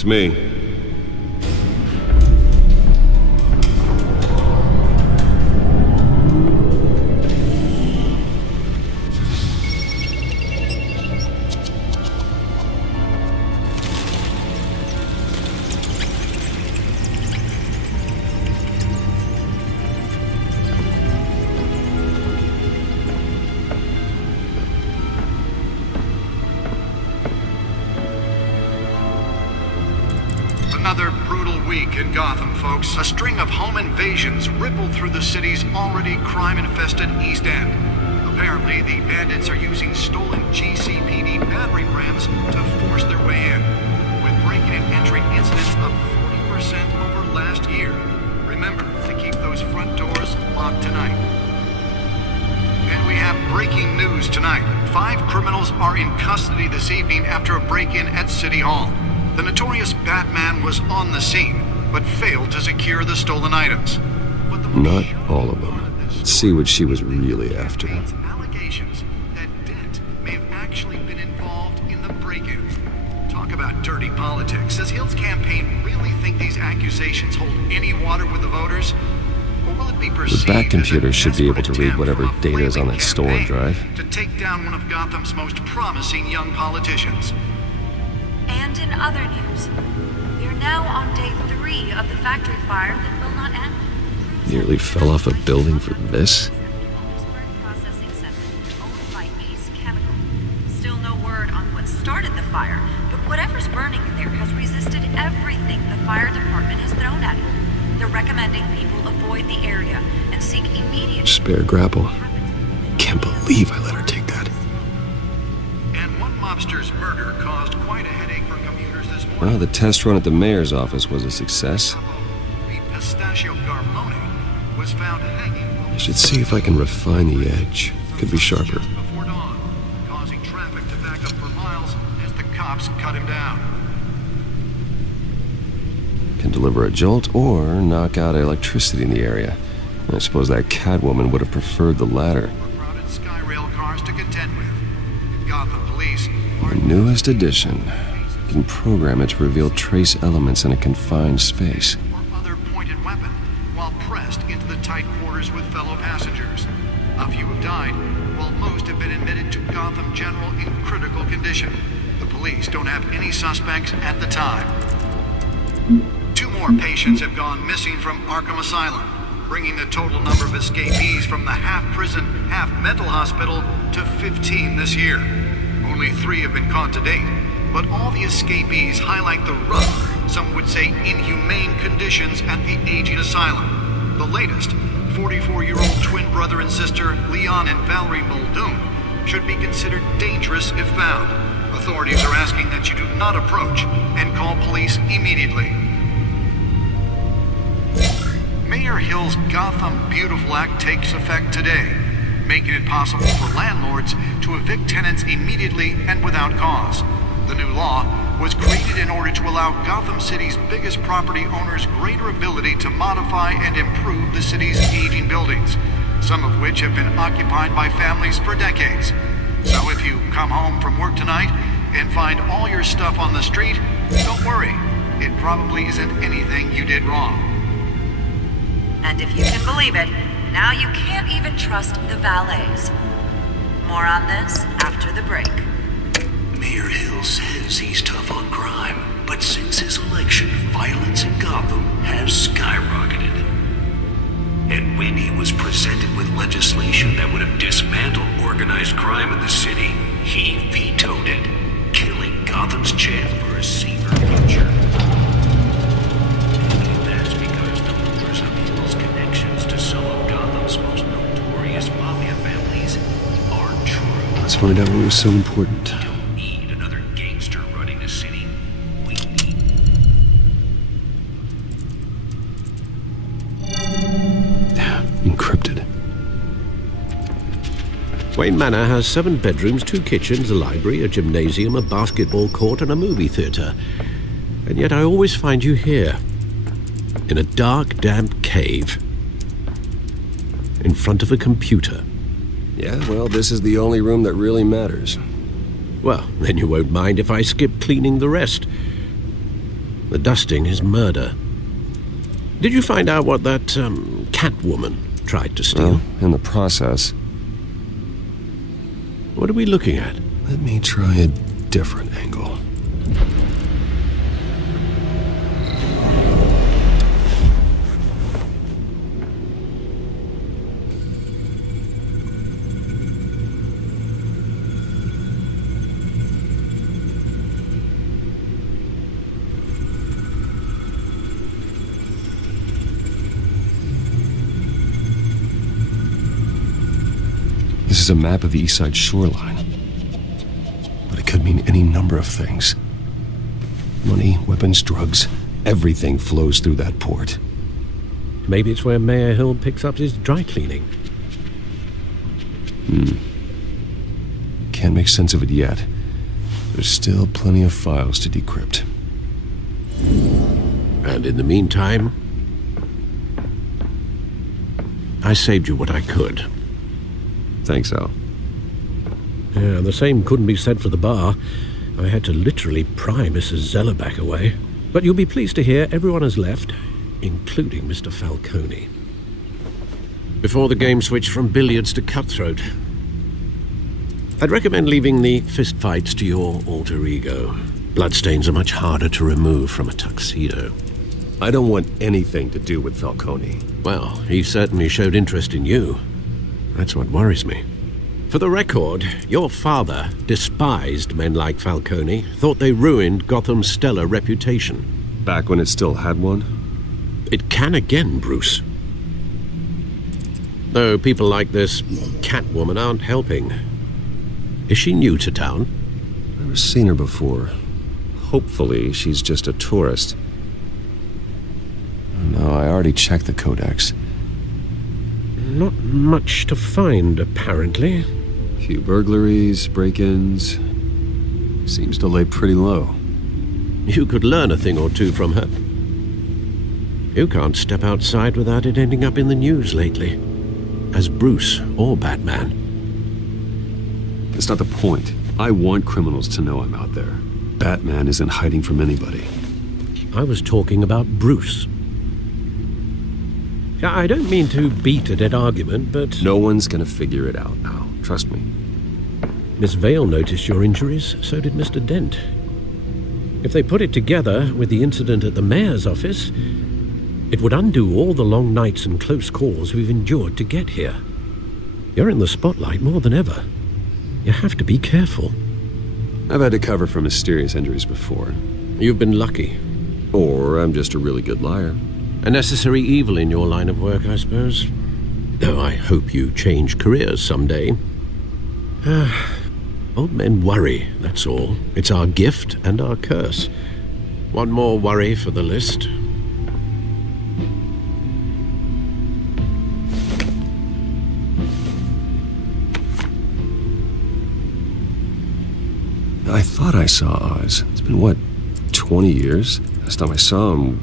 Beats me. Another brutal week in Gotham, folks. A string of home invasions rippled through the city's already crime-infested East End. Apparently, the bandits are using stolen GCPD battering rams to force their way in, with break-in and entry incidents up 40% over last year. Remember to keep those front doors locked tonight. And we have breaking news tonight. 5 criminals are in custody this evening after a break-in at City Hall. The notorious Batman was on the scene, but failed to secure the stolen items. Not all of them. Let's see what she was really after. Allegations that Dent may have actually been involved in the break-in. Talk about dirty politics. Does Hill's campaign really think these accusations hold any water with the voters? Or will it be perceived The Bat computer should be able to read as a whatever desperate data is on that attempt storage from a drive. flaming campaign to take down one of Gotham's most promising young politicians? And in other news, we're now on day 3 of the factory fire that will not end. Nearly fell off a building for this? Processing center owned by Ace Chemical. Still no word on what started the fire, but whatever's burning in there has resisted everything the fire department has thrown at it. They're recommending people avoid the area and seek immediate Spare grapple. Can't believe I let her take that. And one mobster's murder caused quite a headache for commuters this morning. Well, the test run at the mayor's office was a success. The pistachio garmone was found hanging. I should see if I can refine the edge. Could be sharper. Just before dawn, causing traffic to back up for miles as the cops cut him down. Can deliver a jolt or knock out electricity in the area. I suppose that Catwoman would have preferred the latter. Crowded Skyrail cars to contend with. Gotham police are The newest addition. You can program it to reveal trace elements in a confined space. or other pointed weapon while pressed into the tight quarters with fellow passengers. A few have died, while most have been admitted to Gotham General in critical condition. The police don't have any suspects at the time. 2 more patients have gone missing from Arkham Asylum, bringing the total number of escapees from the half-prison, half-mental hospital to 15 this year. Only 3 have been caught to date, but all the escapees highlight the rough, some would say inhumane conditions at the aging asylum. The latest, 44-year-old twin brother and sister Leon and Valerie Muldoon, should be considered dangerous if found. Authorities are asking that you do not approach and call police immediately. Mayor Hill's Gotham Beautiful Act takes effect today, making it possible for landlords to evict tenants immediately and without cause. The new law was created in order to allow Gotham City's biggest property owners greater ability to modify and improve the city's aging buildings, some of which have been occupied by families for decades. So if you come home from work tonight and find all your stuff on the street, don't worry. It probably isn't anything you did wrong. And if you can believe it, now you can't even trust the valets. More on this after the break. Mayor Hill says he's tough on crime, but since his election, violence in Gotham has skyrocketed. And when he was presented with legislation that would have dismantled organized crime in the city, he vetoed it, killing Gotham's chance for a safer future. And that's because the rumors of Hill's connections to some of Gotham's most notorious mafia families are true. Let's find out what was so important. We don't need another gangster running the city. We need... Encrypted. Wayne Manor has 7 bedrooms, 2 kitchens, a library, a gymnasium, a basketball court, and a movie theater. And yet I always find you here, in a dark, damp cave, in front of a computer. Yeah, well, this is the only room that really matters. Well, then you won't mind if I skip cleaning the rest. The dusting is murder. Did you find out what that, cat woman tried to steal? Well, in the process. What are we looking at? Let me try a different angle. This is a map of the east side shoreline. But it could mean any number of things. Money, weapons, drugs, everything flows through that port. Maybe it's where Mayor Hill picks up his dry cleaning. Can't make sense of it yet. There's still plenty of files to decrypt. And in the meantime, I saved you what I could. Thanks, Al. Yeah, the same couldn't be said for the bar. I had to literally pry Mrs. Zellerback away. But you'll be pleased to hear everyone has left, including Mr. Falcone. Before the game switched from billiards to cutthroat. I'd recommend leaving the fistfights to your alter ego. Bloodstains are much harder to remove from a tuxedo. I don't want anything to do with Falcone. Well, he certainly showed interest in you. That's what worries me. For the record, your father despised men like Falcone, thought they ruined Gotham's stellar reputation. Back when it still had one? It can again, Bruce. Though people like this Catwoman aren't helping. Is she new to town? Never seen her before. Hopefully, she's just a tourist. No, I already checked the codex. Not much to find, apparently. Few burglaries, break-ins. Seems to lay pretty low. You could learn a thing or two from her. You can't step outside without it ending up in the news lately. As Bruce or Batman. That's not the point. I want criminals to know I'm out there. Batman isn't hiding from anybody. I was talking about Bruce. I don't mean to beat a dead argument, but... No one's gonna figure it out now. Trust me. Miss Vale noticed your injuries, so did Mr. Dent. If they put it together with the incident at the mayor's office, it would undo all the long nights and close calls we've endured to get here. You're in the spotlight more than ever. You have to be careful. I've had to cover for mysterious injuries before. You've been lucky. Or I'm just a really good liar. A necessary evil in your line of work, I suppose. Though I hope you change careers someday. Old men worry, that's all. It's our gift and our curse. One more worry for the list. I thought I saw Oz. It's been, what, 20 years? Last time I saw him,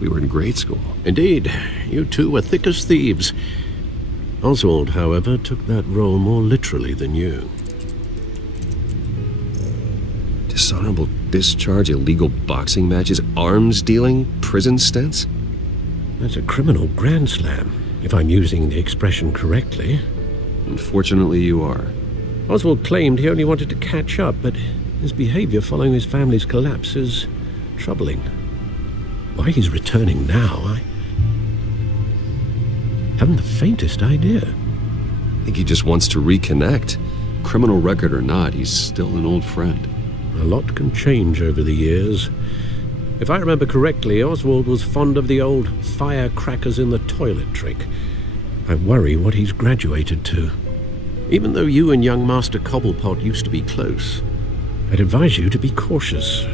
we were in grade school. Indeed, you two were thick as thieves. Oswald, however, took that role more literally than you. Dishonorable discharge, illegal boxing matches, arms dealing, prison stints? That's a criminal grand slam, if I'm using the expression correctly. Unfortunately, you are. Oswald claimed he only wanted to catch up, but his behavior following his family's collapse is troubling. Why he's returning now, I haven't the faintest idea. I think he just wants to reconnect. Criminal record or not, he's still an old friend. A lot can change over the years. If I remember correctly, Oswald was fond of the old firecrackers in the toilet trick. I worry what he's graduated to. Even though you and young Master Cobblepot used to be close, I'd advise you to be cautious.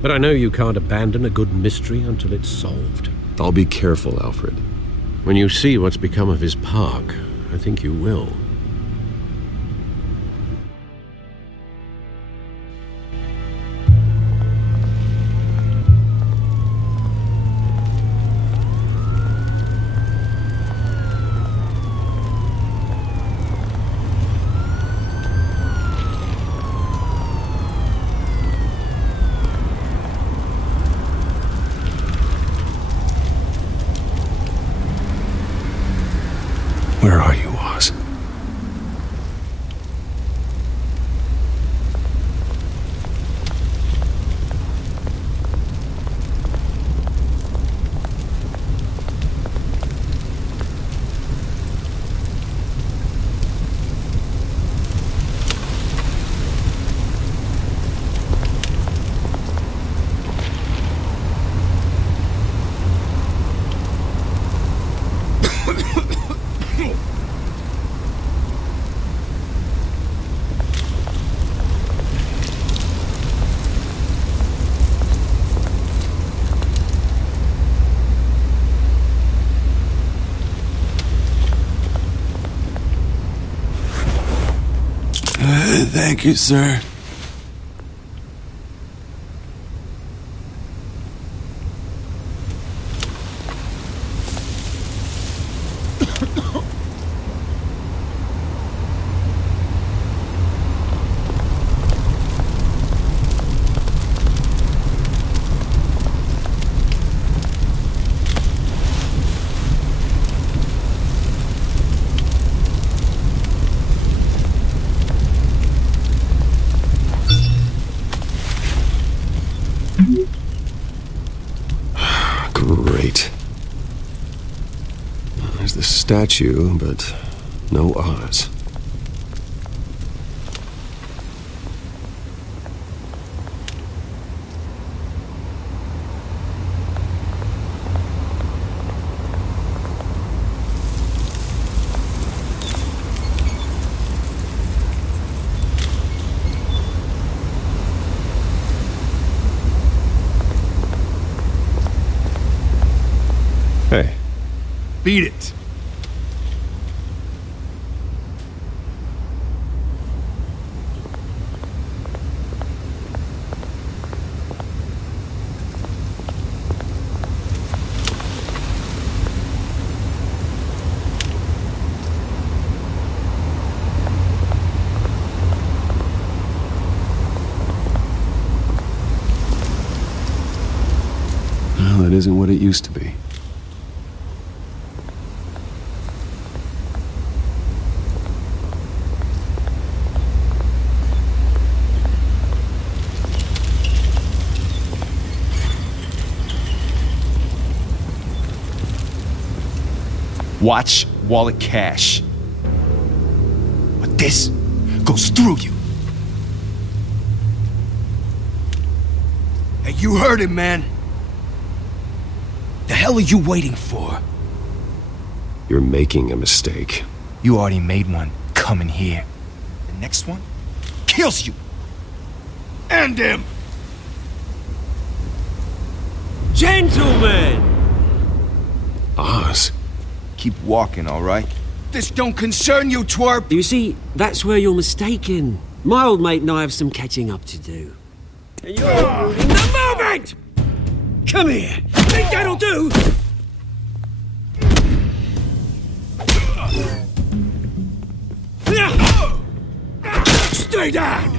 But I know you can't abandon a good mystery until it's solved. I'll be careful, Alfred. When you see what's become of his park, I think you will. Thank you, sir. Great. There's the statue, but no Oz. Hey. Beat it. Well, that isn't what it used to be. Watch wallet cash. But this goes through you. Hey, you heard it, man. The hell are you waiting for? You're making a mistake. You already made one coming here. The next one kills you. And him. Gentlemen! Oz? Keep walking, all right? This don't concern you, twerp. You see, that's where you're mistaken. My old mate and I have some catching up to do. And you're ruining the moment! Come here! Think that'll do? Stay down!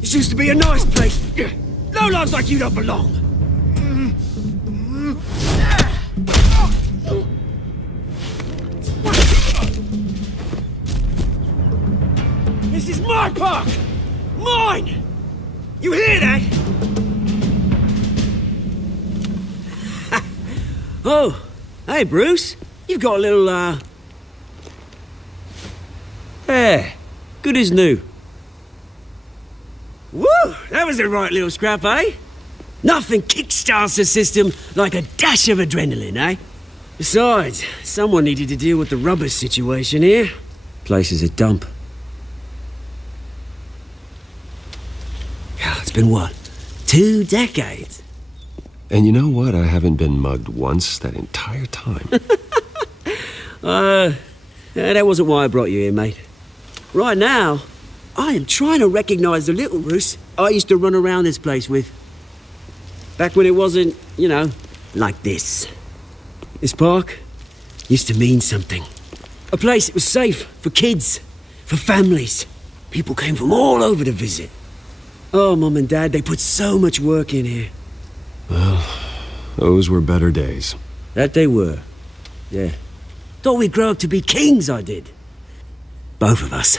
This used to be a nice place. No lives like you don't belong. This is my park! Mine! You hear that? Oh, hey Bruce. You've got a little, There. Good as new. Woo! That was a right little scrap, eh? Nothing kickstarts the system like a dash of adrenaline, eh? Besides, someone needed to deal with the rubbish situation here. Place is a dump. It's been what? 2 decades? And you know what? I haven't been mugged once that entire time. That wasn't why I brought you here, mate. Right now, I am trying to recognize the little Roos I used to run around this place with. Back when it wasn't, you know, like this. This park used to mean something. A place that was safe for kids, for families. People came from all over to visit. Oh, Mum and Dad, they put so much work in here. Well, those were better days. That they were. Yeah. Thought we'd grow up to be kings, I did. Both of us.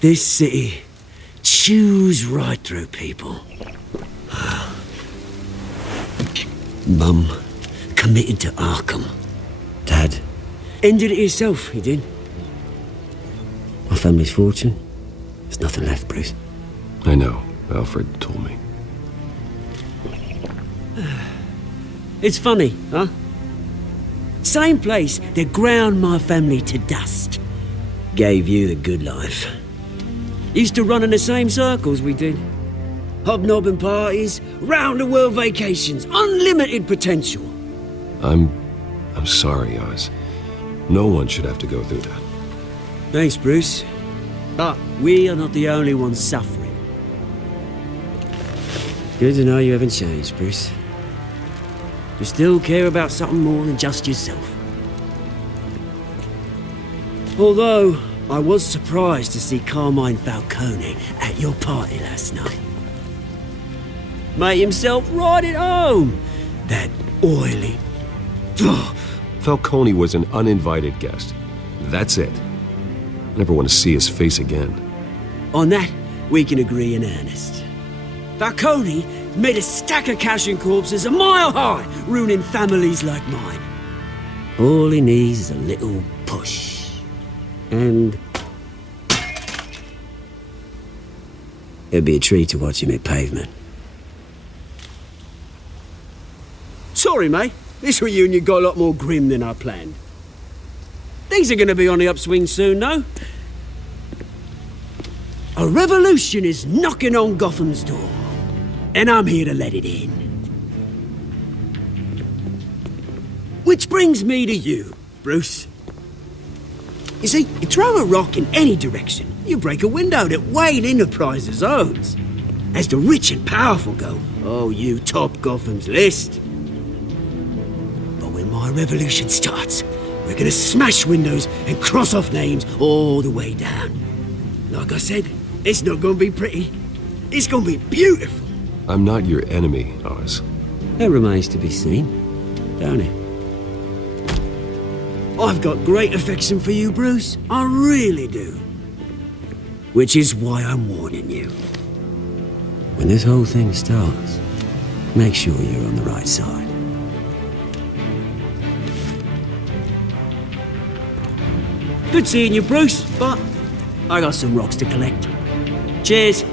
This city chews right through people. Mum committed to Arkham. Dad ended it himself, he did. My family's fortune. There's nothing left, Bruce. I know. Alfred told me. It's funny, huh? Same place that ground my family to dust. Gave you the good life. Used to run in the same circles we did. Hobnobbing parties, round-the-world vacations, unlimited potential. I'm sorry, Oz. No one should have to go through that. Thanks, Bruce. But we are not the only ones suffering. Good to know you haven't changed, Bruce. You still care about something more than just yourself. Although, I was surprised to see Carmine Falcone at your party last night. Made himself right at home. That oily... Ugh. Falcone was an uninvited guest. That's it. I never want to see his face again. On that, we can agree in earnest. Falcone made a stack of cash and corpses a mile high, ruining families like mine. All he needs is a little push. And... it'd be a treat to watch him hit pavement. Sorry, mate. This reunion got a lot more grim than I planned. Things are gonna be on the upswing soon, though. A revolution is knocking on Gotham's door, and I'm here to let it in. Which brings me to you, Bruce. You see, you throw a rock in any direction, you break a window that Wayne Enterprises owns. As the rich and powerful go, oh, you top Gotham's list. But when my revolution starts, we're gonna smash windows and cross off names all the way down. Like I said, it's not gonna be pretty. It's gonna be beautiful. I'm not your enemy, Oz. That remains to be seen, don't it? I've got great affection for you, Bruce. I really do. Which is why I'm warning you. When this whole thing starts, make sure you're on the right side. Good seeing you, Bruce, but I got some rocks to collect. Cheers.